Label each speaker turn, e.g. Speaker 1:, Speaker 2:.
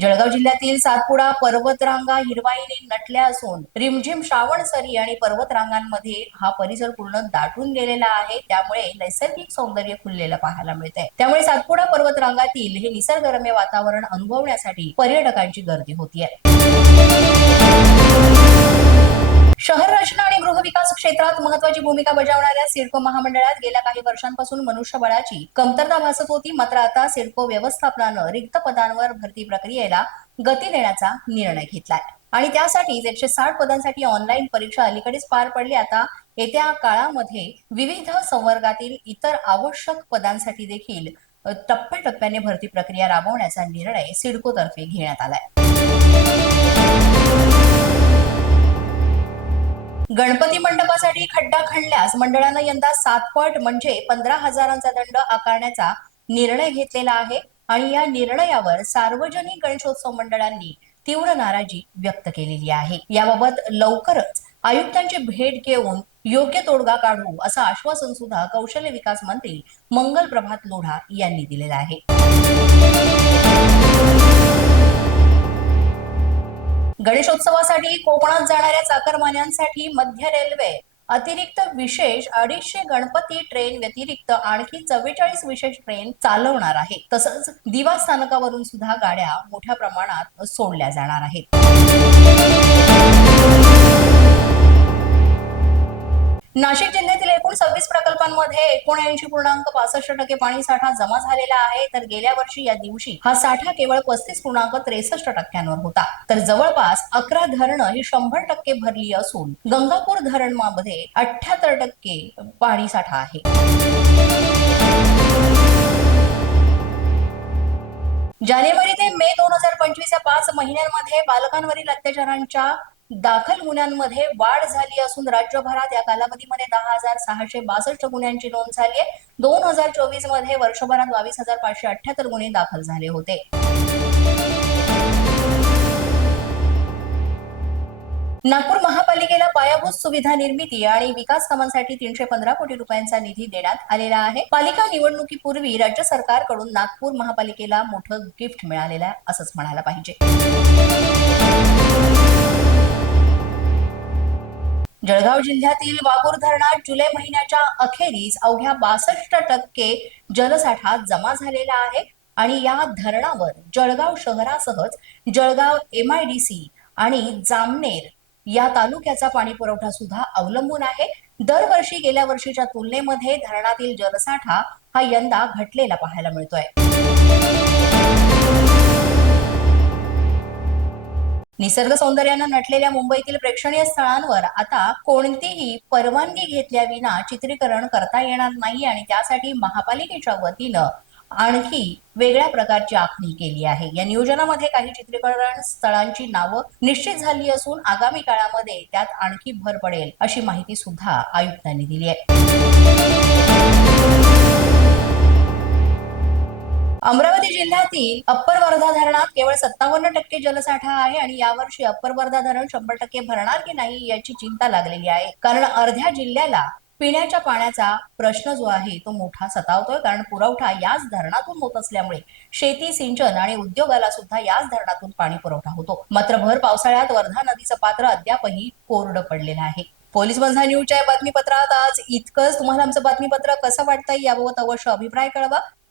Speaker 1: जळगाव जिल्ह्यातील सातपुडा पर्वतरांगा हिरवाईने नटल्या असून रिमझिम श्रावण सरी आणि पर्वतरांगांमध्ये हा परिसर पूर्ण दाटून गेलेला आहे. त्यामुळे नैसर्गिक सौंदर्य खुललेलं पाहायला मिळतंय. त्यामुळे सातपुडा पर्वतरांगातील हे निसर्गरम्य वातावरण अनुभवण्यासाठी पर्यटकांची गर्दी होती आहे शहर रचना आणि गृहविकास क्षेत्रात महत्वाची भूमिका बजावणाऱ्या सिडको महामंडळात गेल्या काही वर्षांपासून मनुष्यबळाची कमतरता भासत होती. मात्र आता सिडको व्यवस्थापनानं रिक्त पदांवर भरती प्रक्रियेला गती देण्याचा निर्णय घेतलाय. आणि त्यासाठीच एकशे साठ पदांसाठी ऑनलाईन परीक्षा अलीकडेच पार पडली. आता येत्या काळामध्ये विविध संवर्गातील इतर आवश्यक पदांसाठी देखील टप्प्याटप्प्याने भरती प्रक्रिया राबवण्याचा निर्णय सिडकोतर्फे घेण्यात आलाय. गणपती मंडपासाठी खड्डा खणल्यास मंडळानं यंदा सात पट म्हणजे पंधरा हजारांचा दंड आकारण्याचा निर्णय घेतलेला आहे आणि या निर्णयावर सार्वजनिक गणेशोत्सव मंडळांनी तीव्र नाराजी व्यक्त केलेली आहे. याबाबत लवकरच आयुक्तांची भेट घेऊन योग्य तोडगा काढू असं आश्वासन सुद्धा कौशल्य विकास मंत्री मंगल प्रभात लोढा यांनी दिलेलं आहे. गणेशोत्सवासाठी कोकणात जाणाऱ्या चाकरमान्यांसाठी मध्य रेल्वे. अतिरिक्त विशेष अडीचशे गणपती ट्रेन व्यतिरिक्त आणखी चव्वेचाळीस विशेष ट्रेन चालवणार आहे. तसंच दिवा स्थानकावरून सुद्धा गाड्या मोठ्या प्रमाणात सोडल्या जाणार आहेत. नाशिक जिल्ह्यातील एकूण सव्वीस प्रकल्पांमध्ये एकोणऐंशी पूर्णांक पासष्ट टक्के पाणी साठा जमा झालेला आहे. तर गेल्या वर्षी या दिवशी हा साठा केवळ पस्तीस पूर्णांक त्रेसष्ट टक्क्यांवर होता. तर जवळपास अकरा धरणं ही शंभर टक्के भरली असून गंगापूर धरणमध्ये अठ्याहत्तर टक्के पाणी साठा आहे. जानेवारी ते मे दोन हजार पंचवीस या पाच महिन्यांमध्ये बालकांवरील अत्याचारांच्या दाखल गुन्ह्यांमध्ये वाढ झाली असून राज्यभरात या कालावधीमध्ये दहा हजार सहाशे बासष्ट गुन्ह्यांची नोंद झाली आहे. दोन हजार चोवीसमध्ये वर्षभरात बावीस हजार पाचशे अठ्याहत्तर गुन्हे दाखल झाले होते. नागपूर महापालिकेला पायाभूत सुविधा निर्मिती आणि विकास कामांसाठी तीनशे पंधरा कोटी रुपयांचा निधी देण्यात आलेला आहे. पालिका निवडणुकीपूर्वी राज्य सरकारकडून नागपूर महापालिकेला मोठं गिफ्ट मिळालेलं आहे असंच म्हणायला पाहिजे. जळगाव जिल्ह्यातील वागूर धरणात जुलै महिन्याच्या अखेरीस अवघ्या बासष्ट टक्के जलसाठा जमा झालेला आहे आणि या धरणावर जळगाव शहरासहच जळगाव एमआयडीसी आणि जामनेर या तालुक्याचा पाणी पुरवठा सुद्धा अवलंबून आहे. दरवर्षी गेल्या वर्षीच्या तुलनेमध्ये धरणातील जलसाठा हा यंदा घटलेला पाहायला मिळतोय. निसर्ग सौंदर्यानं नटलेल्या मुंबईतील प्रेक्षणीय स्थळांवर आता कोणतीही परवानगी घेतल्याविना चित्रीकरण करता येणार नाही आणि त्यासाठी महापालिकेच्या वतीनं आणखी वेगळ्या प्रकारची आखणी केली आहे. या नियोजनामध्ये काही चित्रीकरण स्थळांची नावं निश्चित झाली असून आगामी काळामध्ये त्यात आणखी भर पडेल अशी माहिती सुद्धा आयुक्तांनी दिली आहे. अमरावती जिल्ह्यातील अप्पर वर्धा धरणात केवळ सत्तावन्न टक्के जलसाठा आहे आणि यावर्षी अप्पर वर्धा धरण शंभर टक्के भरणार की नाही याची चिंता लागलेली आहे. कारण अर्ध्या जिल्ह्याला पिण्याच्या पाण्याचा प्रश्न जो आहे तो मोठा सतावतोय. कारण पुरवठा याच धरणातून होत असल्यामुळे शेती सिंचन आणि उद्योगाला सुद्धा याच धरणातून पाणी पुरवठा होतो. मात्र भर पावसाळ्यात वर्धा नदीचं पात्र अद्यापही कोरडं पडलेलं आहे. पोलीस बंधा न्यूजच्या बातमीपत्रात आज इतकंच. तुम्हाला आमचं बातमीपत्र कसं वाटतंय याबाबत अवश्य अभिप्राय कळवा.